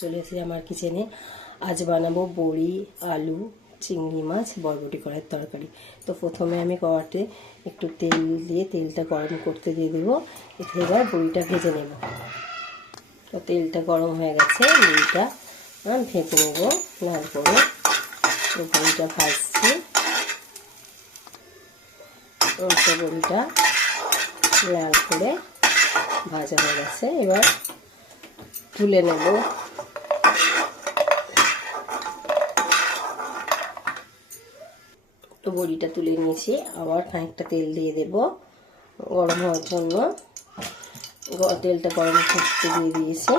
চলে এসেছি আমার কিচেনে আজ বানাবো বড়ি, আলু, চিংড়ি মাছ, বরবটি করার তরকারি। তো প্রথমে আমি কড়াতে একটু তেল দিয়ে তেলটা গরম করতে দিয়ে দেবো। এতে এবার বড়িটা ভেজে নেব। তো তেলটা গরম হয়ে গেছে, বড়িটা ভেজে নেব। লাল করে তো বড়িটা ভাজছি। উল্টো বড়িটা লাল করে ভাজা হয়ে গেছে। এবার তুলে নেব। তো বড়িটা তুলে নিয়েছি। আবার খানিকটা তেল দিয়ে দেব গরম হওয়ার জন্য। তেলটা গরম করতে দিয়ে দিয়েছি।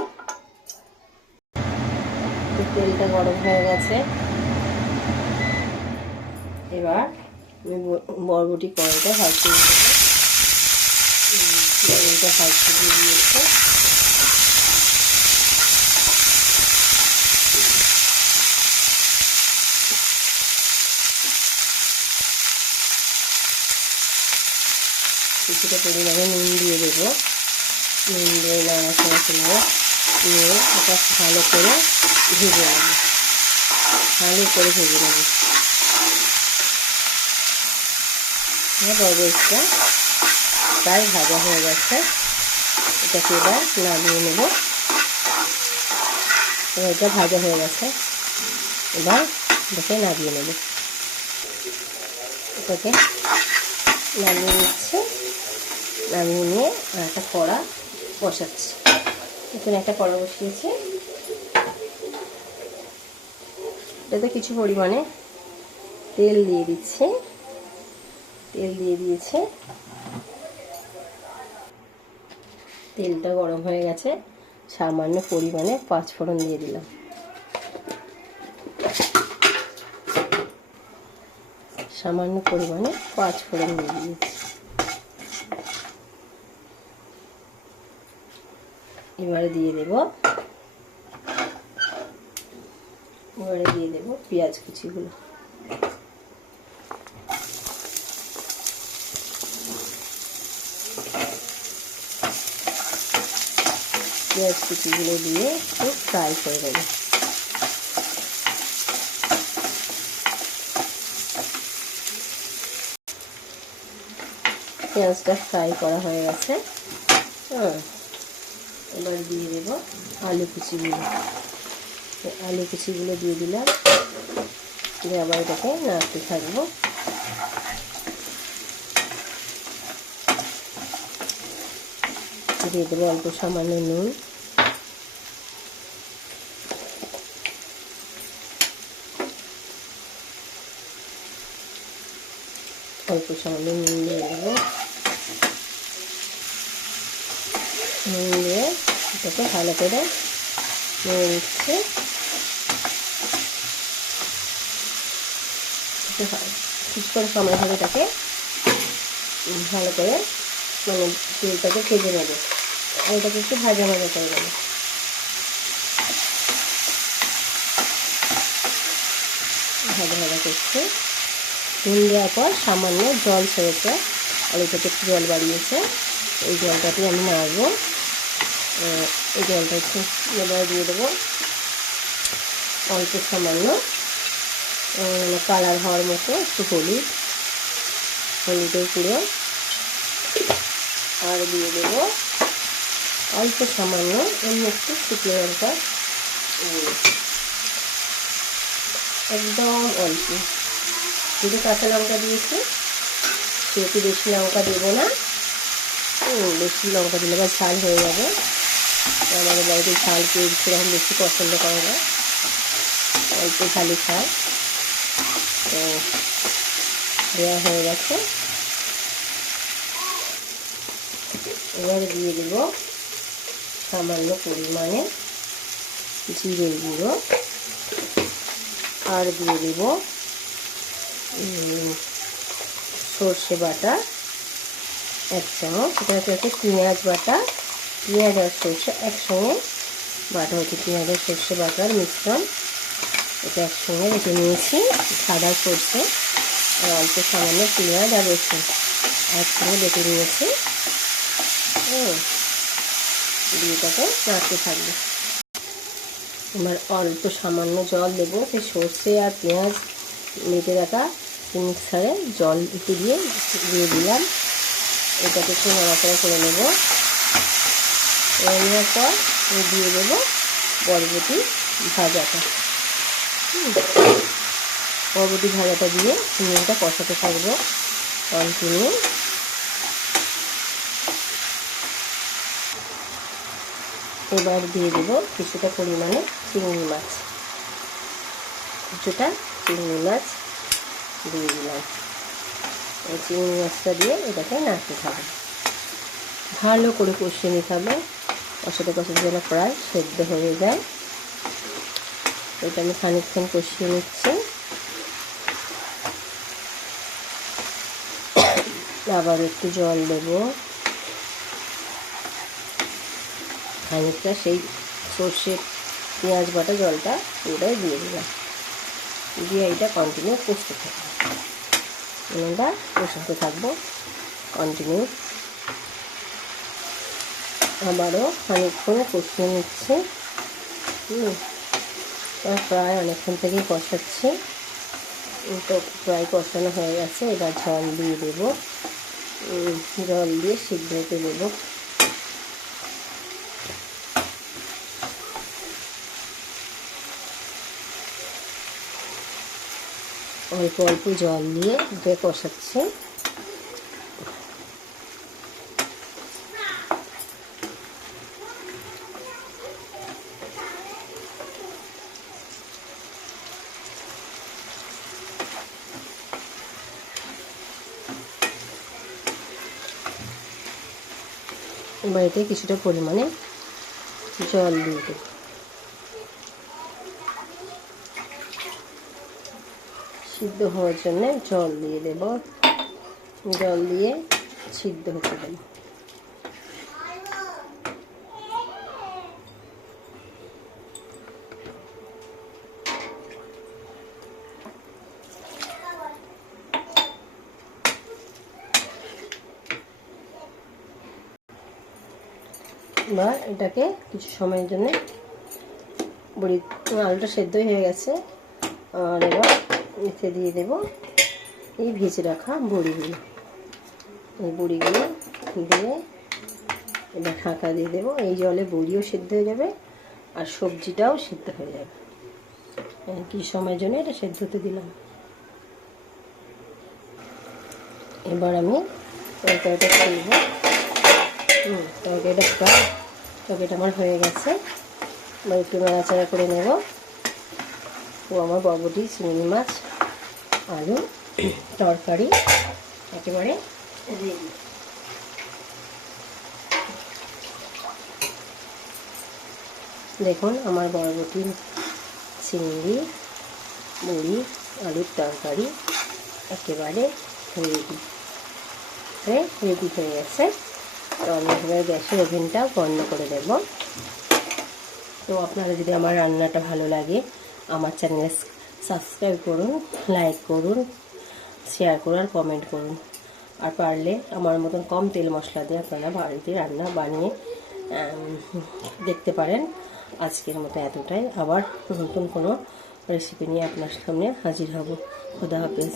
তেলটা গরম হয়ে গেছে। এবার আমি বরবটি কড়াইটা ভাজতে দিয়ে দেবো বরবটিটা ভাজতে দিয়ে দিয়েছে। কিছুটা পরিমাণে নুন দিয়ে দেবো। নুন দিয়ে নাড়াচাড়া করে নিয়ে ওটা ভালো করে ভেজে নেব। ভালো করে ভেজে নেব। বরবটিটা প্রায় ভাজা হয়ে গেছে। এটাকে এবার নামিয়ে নেব। এটা ভাজা হয়ে গেছে। এবার এটাকে নামিয়ে নেব। এটাকে নামিয়ে নিচ্ছে। নামিয়ে নিয়ে একটা কড়া বসাচ্ছি। এখানে একটা কড়া বসিয়েছে। এটাতে কিছু পরিমাণে তেল দিয়ে দিচ্ছে। তেল দিয়ে দিয়েছে। তেলটা গরম হয়ে গেছে। সামান্য পরিমাণে পাঁচ ফোড়ন দিয়ে দিলাম। সামান্য পরিমাণে পাঁচ ফোড়ন দিয়ে দিয়েছি। এবারে দিয়ে দেব। এবারে দিয়ে দেব পেঁয়াজ কুচিগুলো। পেঁয়াজ কুচিগুলো দিয়ে একটু ফ্রাই করে দেবো পেঁয়াজটা ফ্রাই করা হয়ে গেছে। হ্যাঁ এবার দিয়ে দেব আলু কুচিগুলো। আলু কুচিগুলো দিয়ে দিলাম। দিয়ে আবার এটাকে নাড়তে থাকব। দিয়ে দেবো অল্প সামান্য নুন। অল্প সামান্য নুন দিয়ে দেবো। নুন দিয়ে এটাকে ভালো করে নিয়ে নিচ্ছে করে সময় ধরে এটাকে ভালো করে মানে তেলটাকে ভেজে নেব। আর এটাকে একটু ভাজা ভাজা করে নেব। ভাজা ভাজা করছে। নুন দেওয়ার পর সামান্য জল ছেড়েছে। আর এটাতে একটু জল বাড়িয়েছে। এই জলটাতে আমি নাড়বো। এই জলটা একটু এবার দিয়ে দেবো। অল্প সামান্য। মানে কালার হওয়ার মতো একটু হলুদ। হলুদের গুঁড়ো। আর দিয়ে দেবো অল্প সামান্য, এমনি একটু শুকনো লঙ্কা। একদম অল্প। শুধু কাঁচা লঙ্কা দিয়েছি। সেহেতু বেশি লঙ্কা দেবো না বেশি লঙ্কা দিলে বা ঝাল হয়ে যাবে। আমাদের বাড়িতে ঝাল কেউ সেরকম বেশি পছন্দ করে না। অল্প ঝালই খায়। তো দেওয়া হয়ে গেছে। এবার দিয়ে দেবো সামান্য পরিমাণে জিরে গুঁড়ো। আর দিয়ে দেবো সর্ষে বাটা, এক চামচ। এটা হচ্ছে পেঁয়াজ বাটা পেঁয়াজ আর সর্ষে একসঙ্গে বাটা হচ্ছে পেঁয়াজ আর সর্ষে বাটার মিশ্রণ। এটা একসঙ্গে রেখে নিয়েছি, সাদা সর্ষে আর অল্প সামান্য পেঁয়াজ আর রসুন একসঙ্গে বেটে নিয়েছি। হুম দিয়ে নাড়তে থাকবে। এবার অল্প সামান্য জল দেবো সেই সর্ষে আর পেঁয়াজ বেটে রাখা মিক্সারে জল একটু দিয়ে দিয়ে দিলাম। এটাকে একটু নড়াচড়া করে নেব। নেওয়ার পর দিয়ে দেবো বরবটি ভাজাটা। বরবটি ভাজাটা দিয়ে চিংড়িটা কষাতে থাকব। কন্টিনিউ। এবার দিয়ে দেবো কিছুটা পরিমাণে চিংড়ি মাছ। কিছুটা চিংড়ি মাছ দিয়ে দিলাম। এই চিংড়ি মাছটা দিয়ে এটাকে নাড়তে থাকব। ভালো করে কষিয়ে নিতে হবে। কষাতে যেন প্রায় সেদ্ধ হয়ে যায়। এটা আমি খানিকক্ষণ কষিয়ে নিচ্ছি। আবার একটু জল দেবো। খানিকটা সেই সর্ষে পেঁয়াজ বাটা জলটা পুরোটাই দিয়ে দিলাম। দিয়ে এটা কন্টিনিউ কষতে থাকব। এটা কষাতে থাকব কন্টিনিউ আবারও খানিকক্ষণ কষিয়ে নিচ্ছে। হুম প্রায় অনেকক্ষণ থেকেই কষাচ্ছে। তো প্রায় কষানো হয়ে গেছে, এবার জল দিয়ে দেবো। জল দিয়ে সিদ্ধ হতে দেবো। অল্প অল্প জল দিয়ে দিয়ে কষাচ্ছি বাড়িতে কিছুটা পরিমাণে জল দিয়ে দেব। সিদ্ধ হওয়ার জন্য জল দিয়ে দেব। জল দিয়ে সিদ্ধ হতে দেব। বা এটাকে কিছু সময়ের জন্য বড়ি, আলুটা সেদ্ধই হয়ে গেছে। আর এবার এতে দিয়ে দেব এই ভেজে রাখা বড়িগুলো। এই বড়িগুলো দিয়ে এটা ঢাকা দিয়ে দেবো। এই জলে বড়িও সেদ্ধ হয়ে যাবে আর সবজিটাও সেদ্ধ হয়ে যাবে। কি সময়ের জন্য এটা সেদ্ধ হতে দিলাম। এবার আমি তরকারিটা হুম, তরকারিটা প্রায় তরকারিটা আমার হয়ে গেছে। এবার একটু নাড়াচাড়া করে নেব। ও আমার বরবটি, চিংড়ি মাছ, আলু, তরকারি, একেবারে দেখুন, আমার বরবটি, চিংড়ি, মুড়ি, আলুর তরকারি, একেবারে রেডি হয়ে রেডি হয়ে গেছে। তো আমি এবার গ্যাসের ওভেনটা বন্ধ করে দেব। তো আপনারা যদি আমার রান্নাটা ভালো লাগে, আমার চ্যানেলে সাবস্ক্রাইব করুন, লাইক করুন, শেয়ার করুন আর কমেন্ট করুন। আর পারলে আমার মতন কম তেল মশলা দিয়ে আপনারা বাড়িতে রান্না বানিয়ে দেখতে পারেন। আজকের মতো এতটাই। আবার নতুন কোনো রেসিপি নিয়ে আপনার সামনে হাজির হব। খোদা হাফেজ।